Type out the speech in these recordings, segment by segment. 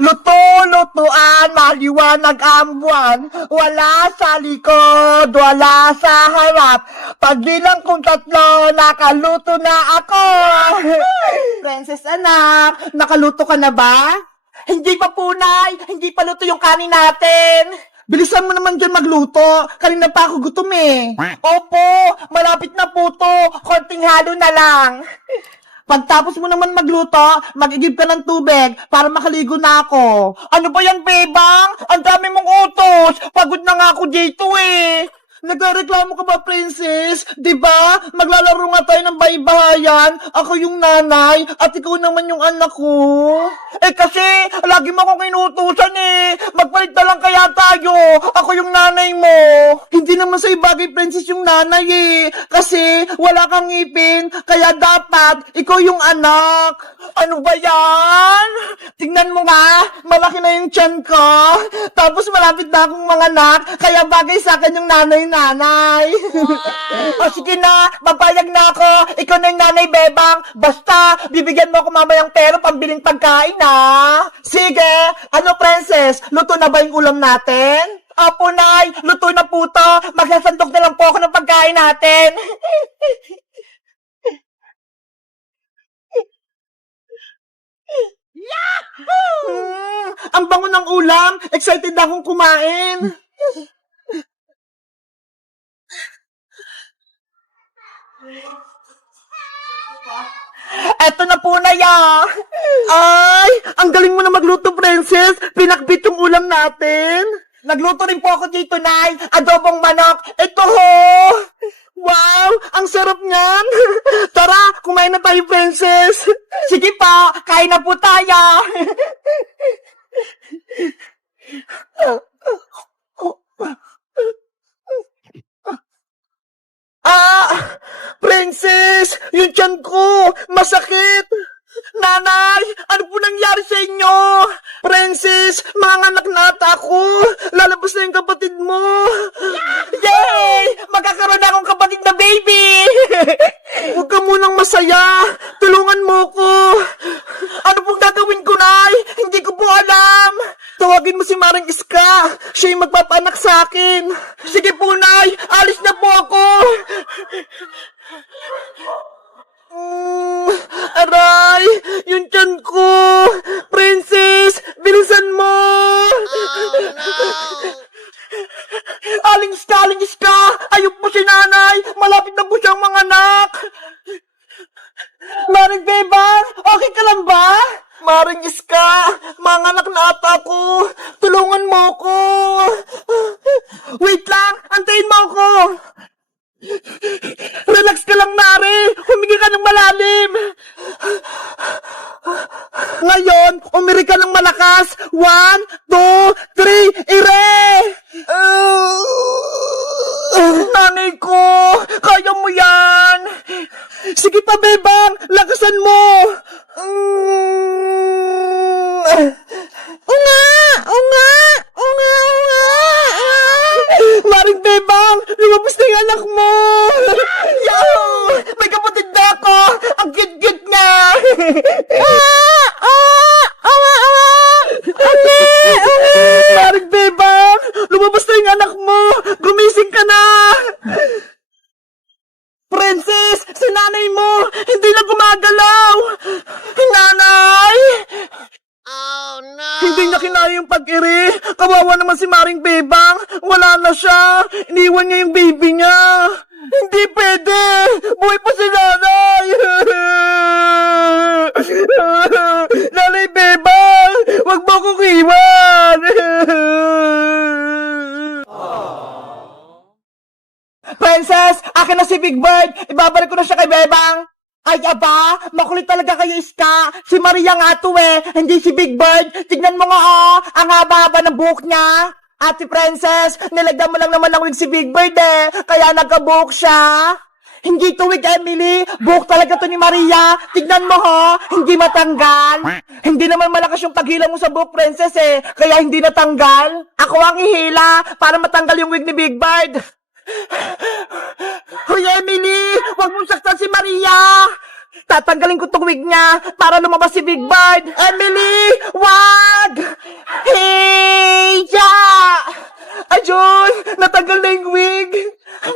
Luto-lutuan, maliwanag ang buwan. Wala sa likod, wala sa harap. Pagbilang kong 3, nakaluto na ako. Princess anak, nakaluto ka na ba? Hindi pa punay, hindi pa luto yung kanin natin. Bilisan mo naman dyan magluto. Kanina pa ako gutom eh. Opo, malapit na po to. Konting halo na lang. Pagtapos mo naman magluto, mag-igib ka ng tubig para makaligo na ako. Ano ba yan, bebang? Ang dami mong utos. Pagod na nga ako dito eh. Nagreklamo ka ba, princess? Diba? Maglalaro nga tayo ng baybayan. Ako yung nanay at ikaw naman yung anak ko. Eh kasi, lagi mo akong inutusan eh. Magpalit na lang kaya tayo. Ako yung nanay mo. Hindi naman sa'yo bagay, princess, yung nanay eh. Kasi, wala kang ngipin. Kaya dapat, ikaw yung anak. Ano ba yan? Tingnan mo nga, malaki na yung tiyan ko. Tapos malapit na akong manganak. Kaya bagay sa akin yung nanay. O sige na, mapayag na ako. Ikaw na yung nanay, bebang. Basta, bibigyan mo ako mamayang pera pambiling pagkain, ha? Sige, ano, princess? Luto na ba yung ulam natin? Opo, nay. Luto na po to. Magsasandok na lang po ako ng pagkain natin. Yahoo! Ang bango ng ulam. Excited akong kumain. Eto na po na ya. Ay, ang galing mo na magluto, princess. Pinakbit yung ulam natin. Nagluto rin po ako dito, nay. Adobong manok. Ito ho. Wow, ang sarap niyan. Tara, kumain na tayo, princess. Sige pa, kain na po tayo. Princess! Yung tiyan ko! Masakit! Nanay! Ano po nangyari sa inyo? Princess! Manganak na ata ako! Lalabas na yung kapatid mo! Yay! Magkakaroon na akong kapatid na baby! Huwag ka munang masaya! Tulungan mo ko! Ano pong gagawin ko, Nay? Hindi ko po alam! Tawagin mo si Maring Iska! Siya yung magpapanak sa akin! Sige po, Nay! Alis na po ako! Aray! Yung tiyan ko! Princess! Bilisan mo! Aling Iska! Ayok po si nanay! Malapit na po siyang manganak! Maring Bebang! Okay ka lang ba? Maring Iska! Manganak na ata ako! Tulungan mo ko! Wait lang! Antayin mo ako! Relax ka lang, Mari! Humingi ka ng malalim! Ngayon, umiri ka ng malakas! 1, 2, 3, ire! Nanay ko! Kaya mo yan! Sige pa, Bebang! Lakasan mo! Maring Bebang! Lumabas na yung anak mo! Yahoo! May kapatid na ako! Ang cute-cute niya! Maring Bebang! Lumabas na yung anak mo! Gumising ka na! Princess! Si nanay mo! Hindi na gumagalaw! Nanay! Oh, no! Hindi niya kinaya yung pag-iri. Kawawa naman si Maring Bebang. Wala na siya. Iniwan niya yung baby niya. Hindi pwede. Buhay pa si nanay. Nanay Bebang, wag mo kong iwan. Princess, akin na si Big Bird. Ibabalik ko na siya kay Bebang. Ay, aba, makulit talaga kayo, Iska. Si Maria nga to eh, hindi si Big Bird. Tignan mo nga ang haba-haba ng buhok niya. Ate Princess, nilagyan mo lang naman ng wig si Big Bird eh, kaya nagka-buhok siya. Hindi to wig, Emily. Buhok talaga to ni Maria. Tignan mo hindi matanggal. Hindi naman malakas yung paghila mo sa buhok, Princess eh, kaya hindi natanggal. Ako ang ihila para matanggal yung wig ni Big Bird. Hoy, Emily! Huwag mong saktan si Maria! Tatanggalin ko tong wig niya para lumabas si Big Bird! Emily! Wag! Natanggal na yung wig!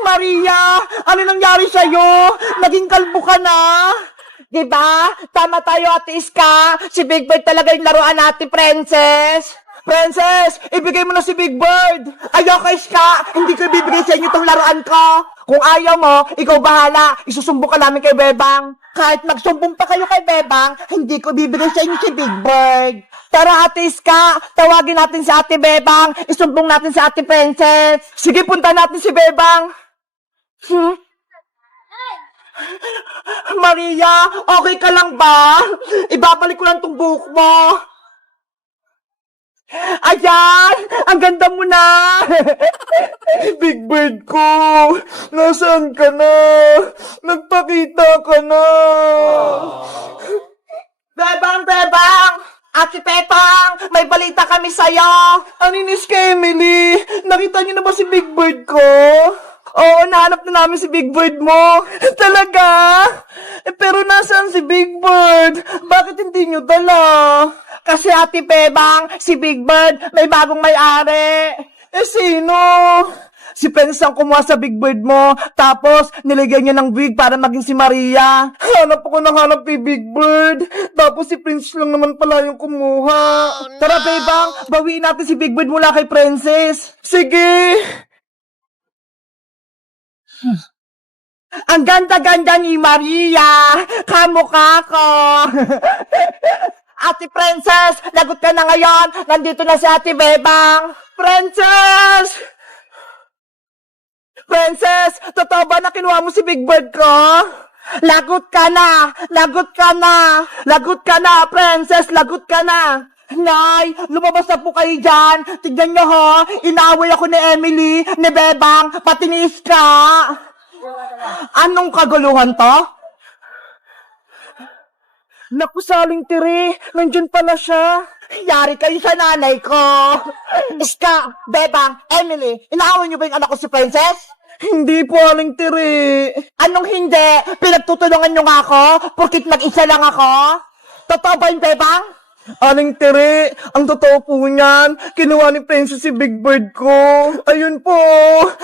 Maria, ano nangyari sa'yo? Naging kalbo ka na? Diba? Tama tayo, Ate Iska. Si Big Bird talaga yung laruan natin, Princess. Princess, ibigay mo na si Big Bird. Ayoko, Iska. Hindi ko ibibigay sa inyo itong laruan ko. Kung ayaw mo, ikaw bahala. Isusumbong ka namin kay Bebang. Kahit magsumbong pa kayo kay Bebang, hindi ko bibigay sa inyo si Big Bird. Tara, Ate Iska, tawagin natin si Ate Bebang. Isumbong natin si Ate Princess. Sige, punta natin si Bebang. Maria, okay ka lang ba? Ibabalik ko lang tong buhok mo. Ayan! Ang ganda mo na! Big Bird ko! Nasaan ka na? Nagpakita ka na! Bebang! Bebang! Ate Pepang! May balita kami sa'yo! Aninis ka, Emily? Nakita niyo na ba si Big Bird ko? Oo, nahanap na namin si Big Bird mo. Talaga? Pero nasaan si Big Bird? Bakit hindi nyo dala? Kasi Ate Bebang, si Big Bird may bagong may-ari. Sino? Si Prince ang kumuha sa Big Bird mo, tapos nilagyan niya ng wig para maging si Maria. Hanap ako ng hanap kay Big Bird, tapos si Prince lang naman pala yung kumuha. Oh, no. Tara, Bebang, bawiin natin si Big Bird mula kay Princess. Sige! Ang ganda-ganda ni Maria! Kamukha ko! Ate Princess, lagot ka na ngayon! Nandito na si Ate Bebang! Princess! Princess, totoo ba na kinuha mo si Big Bird ko? Lagot ka na! Lagot ka na! Lagot ka na, Princess! Lagot ka na! Nay, lumabas na po kayo dyan. Tignan nyo ho, inaway ako ni Emily, ni Bebang, pati ni Iska. Anong kaguluhan to? Naku, Saling Tiri, nandyan pala siya. Yari kayo sa nanay ko. Iska, Bebang, Emily, inaaway nyo ba yung anak ko si Princess? Hindi po, Aling Tiri. Anong hindi? Pinagtutulungan nyo nga ako, porkit mag-isa lang ako? Totoo ba yung Bebang? Aling Tere, ang totoo po niyan, kinuha ni Princess si Big Bird ko. Ayun po,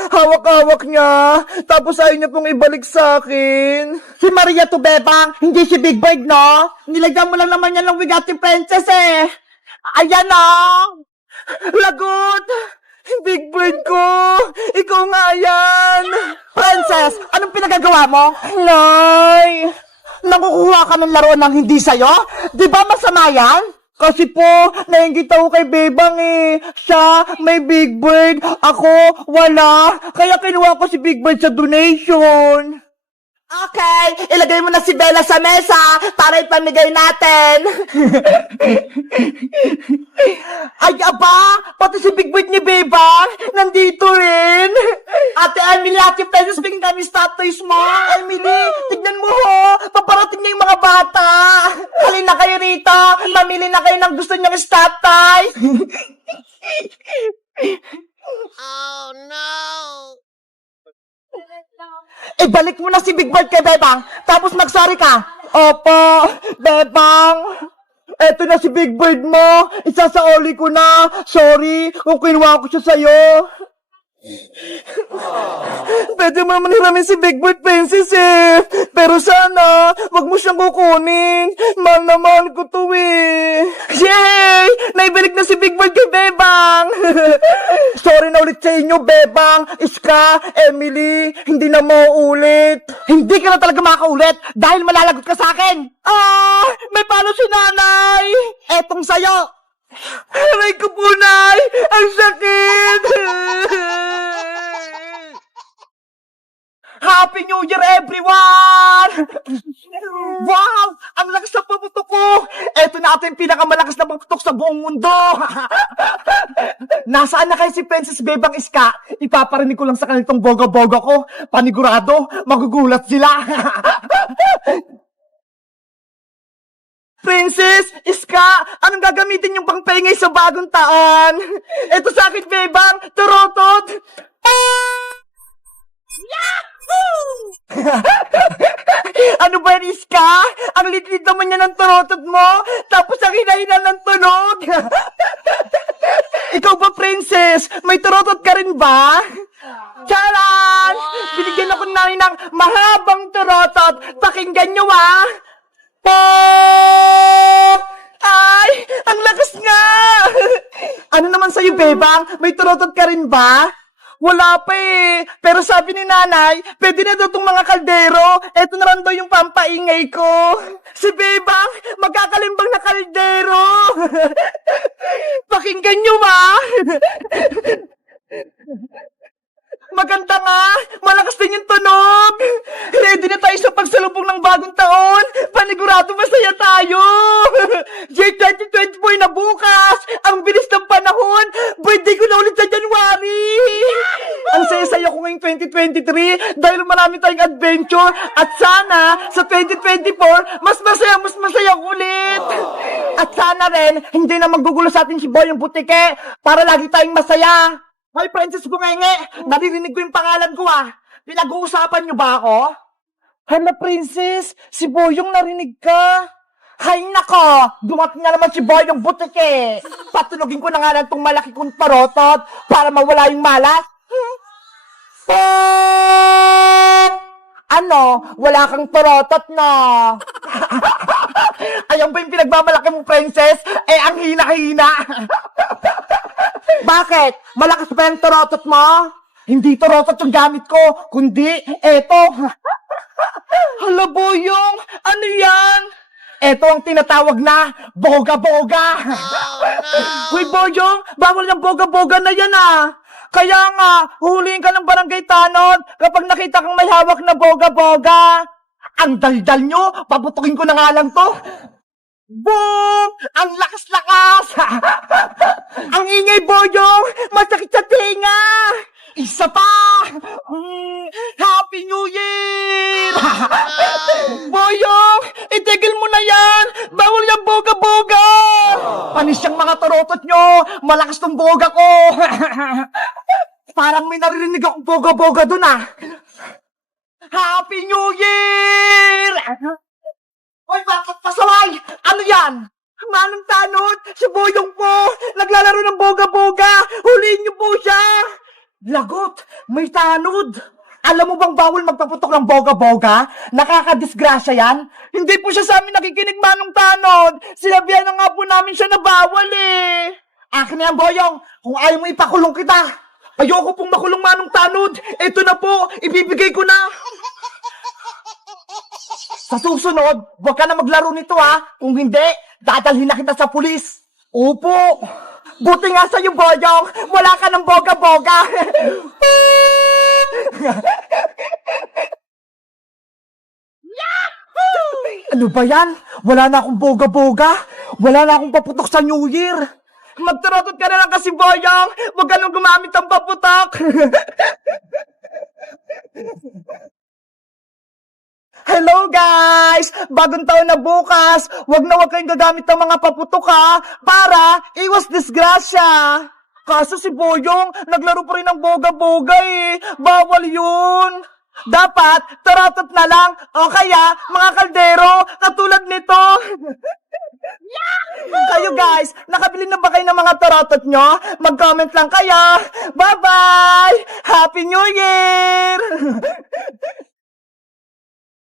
hawak-hawak niya, tapos ayaw niya pong ibalik sa akin. Si Maria to, Bebang, hindi si Big Bird, no? Nilagyan mo lang naman yan ng wig Ate Princess, eh. Ayan, no? Lagot! Big Bird ko! Ikaw nga yan! Princess, anong pinagagawa mo? Nay! Nakukuha ka ng laruan ng hindi sa'yo? Di ba masama yan? Kasi po, nainggit ako kay Bebang eh. Siya, may Big Bird. Ako, wala. Kaya kinuha ko si Big Bird sa donation. Okay, ilagay mo na si Bella sa mesa para ipamigay natin. Ay, aba, pati si Big Bird ni Bebang, nandito rin. Ate Emily, Ate Princess, bigyan kami statues mo. Emily, tignan mo ho, paparating na yung mga bata. Halina kayo rito, mamili na kayo ng gusto niyong statues. Oh no! Balik mo na si Big Bird kay Bebang, tapos mag-sorry ka. Opo, Bebang. Eto na si Big Bird mo. Isasaoli ko na. Sorry kung kinuha ko siya sa'yo. Pwede mo naman hiramin si Big Bird, Princess eh. Pero sana, wag mo siyang kukunin. Mahal na mahal ko to eh. Yay! Naibalik na si Big Bird kay Bebang. Sorry na ulit sa inyo, Bebang, Iska, Emily. Hindi na mauulit. Hindi ka na talaga makaulit dahil malalagot ka sa akin. Ah! May palo si nanay. Etong sayo. Aray ko po, Nay! Ang sakit! Happy New Year, everyone! Wow! Ang lakas na paputok ko! Ito na ito yung pinakamalakas na paputok sa buong mundo! Nasaan na kayo si Princess Bebang Iska? Ipaparinig ko lang sa kanitong boga-boga ko. Panigurado, magugulat sila! Princess, Iska, anong gagamitin yung pangpaingay sa bagong taon? Ito sa akin, Bebang, turotot! Yahoo! Ano ba yan, Iska? Ang litlit naman yan ng turotot mo, tapos ang hinahinan ng tunog. Ikaw ba, Princess? May turotot ka rin ba? Charan! Binigyan ako namin ng mahabang turotot. Pakinggan nyo Po! Ay! Ang lakas nga! Ano naman sa'yo, Bebang? May turotot ka rin ba? Wala pa eh. Pero sabi ni nanay, pwede na daw itong mga kaldero. Eto na lang daw yung pampaingay ko. Si Bebang, magkakalimbang na kaldero. Pakinggan nyo Maganda nga! Malakas din yung tunog! Ready na tayo sa pagsalubong ng bagong taon! Panigurado masaya tayo! Year 2024 na bukas! Ang bilis ng panahon! Birthday ko na ulit sa January! Ang saya-saya ko ngayong 2023 dahil marami tayong adventure at sana sa 2024 mas masaya ulit! At sana rin hindi na maggugulo sa atin si Boy yung butike para lagi tayong masaya! Hoy, Princess Bungenge! Naririnig ko yung pangalan ko Pinag-uusapan niyo ba ako? Hala, Princess! Si Boyong narinig ka! Hay nako! Dumating na naman si Boyong butike! Patunogin ko na nga lang tong malaki kong tarotot para mawala yung malas! Ano? Wala kang tarotot na! Ayan ba yung pinagmamalaki mong Princess? Ang hina-hina! Bakit? Malakas ba yung turotot mo? Hindi turotot yung gamit ko, kundi eto. Hala, Boyong, ano yan? Eto ang tinatawag na boga-boga. Uy, Boyong, bawal yung boga-boga na yan Kaya nga, huhulihin ka ng barangay tanod kapag nakita kang may hawak na boga-boga. Ang daldal nyo, paputukin ko na nga lang to. Boom! Ang lakas-lakas! Ang ingay, Boyong! Masakit sa tinga! Isa pa! Happy New Year! Boyong! Itigil mo na yan! Bawal yung boga-boga! Panis yung mga turotot nyo! Malakas tong boga ko! Parang may naririnig akong boga-boga dun Happy New Year! Hoy, bakit pasaway? Ano yan? Manong tanod, si Boyong po, naglalaro ng boga-boga, huliin niyo po siya! Lagot, may tanod! Alam mo bang bawal magpaputok ng boga-boga? Nakakadisgrasya yan? Hindi po siya sa amin nakikinig, Manong tanod! Sinabihan na nga po namin siya na bawal Akin na yan, Boyong, kung ayaw mo ipakulong kita! Ayoko pong makulong, Manong tanod! Ito na po, ibibigay ko na! Sa susunod, huwag ka na maglaro nito Kung hindi, dadalhin na kita sa pulis. Opo. Buti nga sa'yo, Boyong. Wala ka ng boga-boga. Ano ba yan? Wala na akong boga-boga. Wala na akong paputok sa New Year. Magturotot ka na lang kasi, Boyong. Huwag ka nang gumamit ng paputok. Hello guys! Bagong taon na bukas! Huwag kayong gagamit ng mga paputok para iwas disgrasya! Kaso si Boyong, naglaro pa rin ng boga-boga Bawal yun! Dapat, turotot na lang o kaya mga kaldero katulad nito! Kayo guys, nakabili na ba kayo ng mga turotot nyo? Mag-comment lang kayo! Bye-bye! Happy New Year!